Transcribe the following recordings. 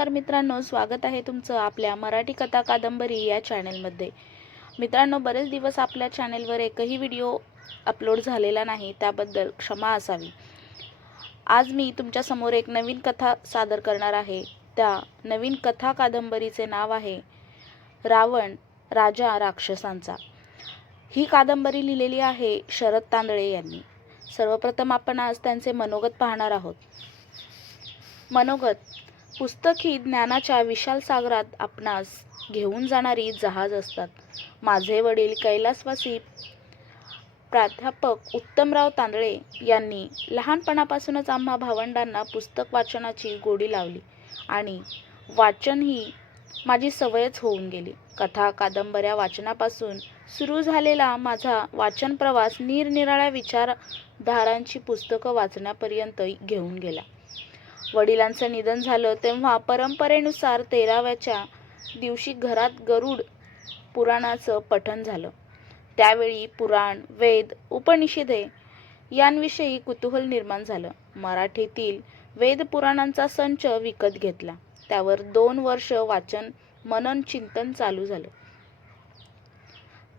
नमस्कार मित्रांनो, स्वागत आहे तुमचं आपल्या मराठी कथा कादंबरी या चॅनलमध्ये। मित्रांनो, बरेच दिवस आपल्या चॅनलवर एकही व्हिडिओ अपलोड झालेला नाही, त्याबद्दल क्षमा असावी। आज मी तुमच्या समोर एक नवीन कथा सादर करणार आहे। त्या नवीन कथा कादंबरीचे नाव आहे रावण राजा राक्षसांचा। ही कादंबरी लिहिलेली आहे शरद तांदळे यांनी। सर्वप्रथम आपण आज त्यांचे मनोगत पाहणार आहोत। मनोगत: पुस्तक ही ज्ञानाच्या विशाल सागरात आपणास घेऊन जाणारी जहाज असतात। माझे वडील कैलासवासी प्राध्यापक उत्तमराव तांदळे यांनी लहानपणापासूनच आम्हा भावंडांना पुस्तक वाचनाची गोडी लावली आणि वाचन ही माझी सवयच होऊन गेली। कथा कादंबऱ्या वाचनापासून सुरू झालेला माझा वाचन प्रवास निरनिराळ्या विचारधारांची पुस्तकं वाचण्यापर्यंत घेऊन गेला। वडिलांचं निधन झालं तेव्हा परंपरेनुसार 13व्याच्या दिवशी घरात गरुड पुराणाचं पठण झालं। त्यावेळी पुराण, वेद, उपनिषदे यांविषयी कुतूहल निर्माण झालं। मराठीतील वेद पुराणांचा संच विकत घेतला। त्यावर 2 वर्ष वाचन मनन चिंतन चालू झालं।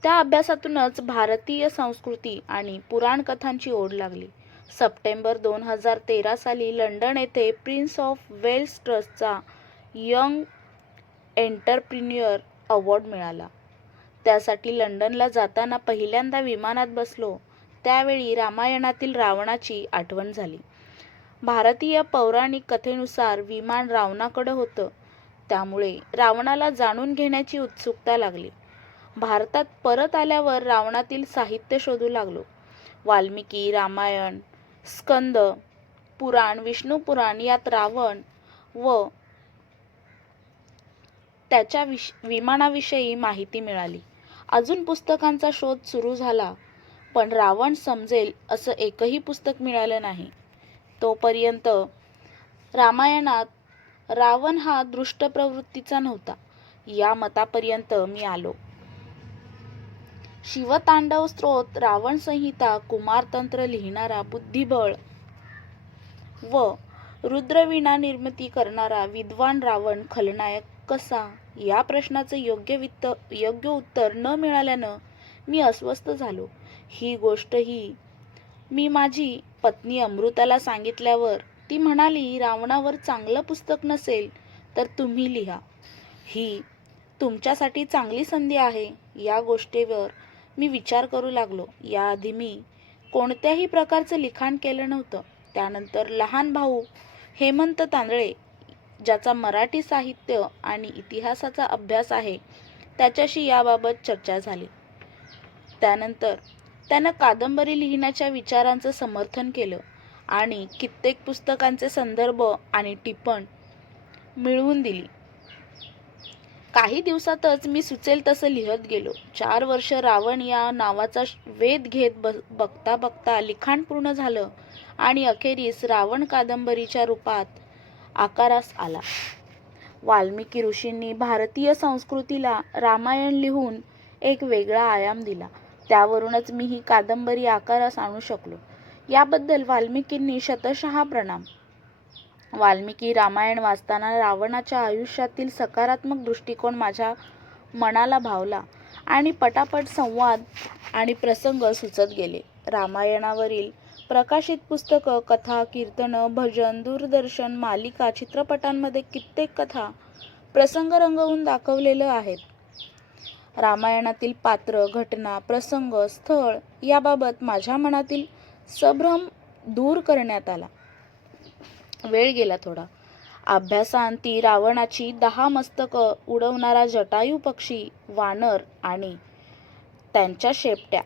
त्या अभ्यासातूनच भारतीय संस्कृती आणि पुराण कथांची ओढ लागली। सप्टेंबर 2013 साली लंडन येथे प्रिन्स ऑफ वेल्स ट्रस्टचा यंग एंटरप्रिन्युअर अवॉर्ड मिळाला। त्यासाठी लंडनला जाताना पहिल्यांदा विमानात बसलो त्यावेळी रामायणातील रावणाची आठवण झाली। भारतीय पौराणिक कथेनुसार विमान रावणाकडे होतं, त्यामुळे रावणाला जाणून घेण्याची उत्सुकता लागली। भारतात परत आल्यावर रावणातील साहित्य शोधू लागलो। वाल्मिकी रामायण, स्कंद पुराण, विष्णू पुराण यात रावण व त्याच्या विमानाविषयी माहिती मिळाली। अजून पुस्तकांचा शोध सुरू झाला, पण रावण समजेल असं एकही पुस्तक मिळालं नाही। तोपर्यंत रामायणात रावण हा दुष्ट प्रवृत्तीचा नव्हता या मतापर्यंत मी आलो। शिवतांडव स्तोत्र, रावण संहिता, कुमारतंत्र लिहिणारा बुद्धिबळ व रुद्रवीणा निर्मिती करणारा विद्वान रावण खलनायक कसा या प्रश्नाचं योग्य उत्तर न मिळाल्यानं मी अस्वस्थ झालो। ही गोष्टही मी माझी पत्नी अमृताला सांगितल्यावर ती म्हणाली, रावणावर चांगलं पुस्तक नसेल तर तुम्ही लिहा, ही तुमच्यासाठी चांगली संधी आहे। या गोष्टीवर मी विचार करू लागलो। याआधी मी कोणत्याही प्रकारचं लिखाण केलं नव्हतं। त्यानंतर लहान भाऊ हेमंत तांदळे, ज्याचा मराठी साहित्य आणि इतिहासाचा अभ्यास आहे, त्याच्याशी याबाबत चर्चा झाली। त्यानंतर त्यानं कादंबरी लिहिण्याच्या विचारांचं समर्थन केलं आणि कित्येक पुस्तकांचे संदर्भ आणि टिपण मिळवून दिली। काही दिवसातच मी सुचेल तसं लिहत गेलो। 4 वर्ष रावण या नावाचा वेध घेत बघता बघता लिखाण पूर्ण झालं आणि अखेरीस रावण कादंबरीच्या रूपात आकारास आला। वाल्मिकी ऋषींनी भारतीय संस्कृतीला रामायण लिहून एक वेगळा आयाम दिला। त्यावरूनच मी ही कादंबरी आकारास आणू शकलो, याबद्दल वाल्मिकींनी शतशः प्रणाम। वाल्मिकी रामायण वाचताना रावणाच्या आयुष्यातील सकारात्मक दृष्टिकोन माझ्या मनाला भावला आणि पटापट संवाद आणि प्रसंग सुचत गेले। रामायणावरील प्रकाशित पुस्तकं, कथा, कीर्तनं, भजन, दूरदर्शन मालिका, चित्रपटांमध्ये कित्येक कथा प्रसंग रंगवून दाखवलेले आहेत। रामायणातील पात्र, घटना, प्रसंग, स्थळ याबाबत माझ्या मनातील संभ्रम दूर करण्यात आला। वेळ गेला थोडा। अभ्यासाअंती रावणाची 10 मस्तकं उडवणारा जटायू पक्षी, वानर आणि त्यांच्या शेपट्या,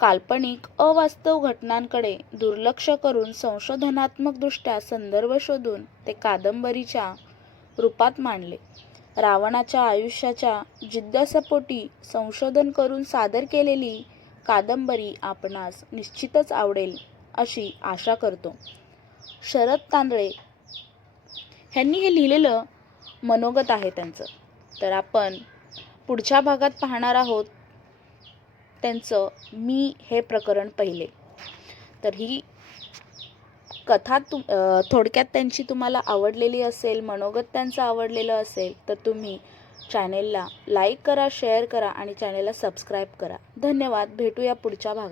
काल्पनिक अवास्तव घटनांकडे दुर्लक्ष करून संशोधनात्मकदृष्ट्या संदर्भ शोधून ते कादंबरीच्या रूपात मांडले। रावणाच्या आयुष्याच्या जिज्ञासेपोटी संशोधन करून सादर केलेली कादंबरी आपणास निश्चितच आवडेल अशी आशा करतो। शरद तांदळे ह्यांनी हे लिहिलेलं मनोगत आहे त्यांचं। तर आपण पुढच्या भागात पाहणार आहोत त्यांचं मी हे प्रकरण पहिले। तर ही कथा थोडक्यात त्यांची तुम्हाला आवडलेली असेल, मनोगत त्यांचं आवडलेलं असेल तर तुम्ही चॅनेलला लाईक करा, शेअर करा आणि चॅनेलला सबस्क्राईब करा. धन्यवाद. भेटूया पुढच्या भागात.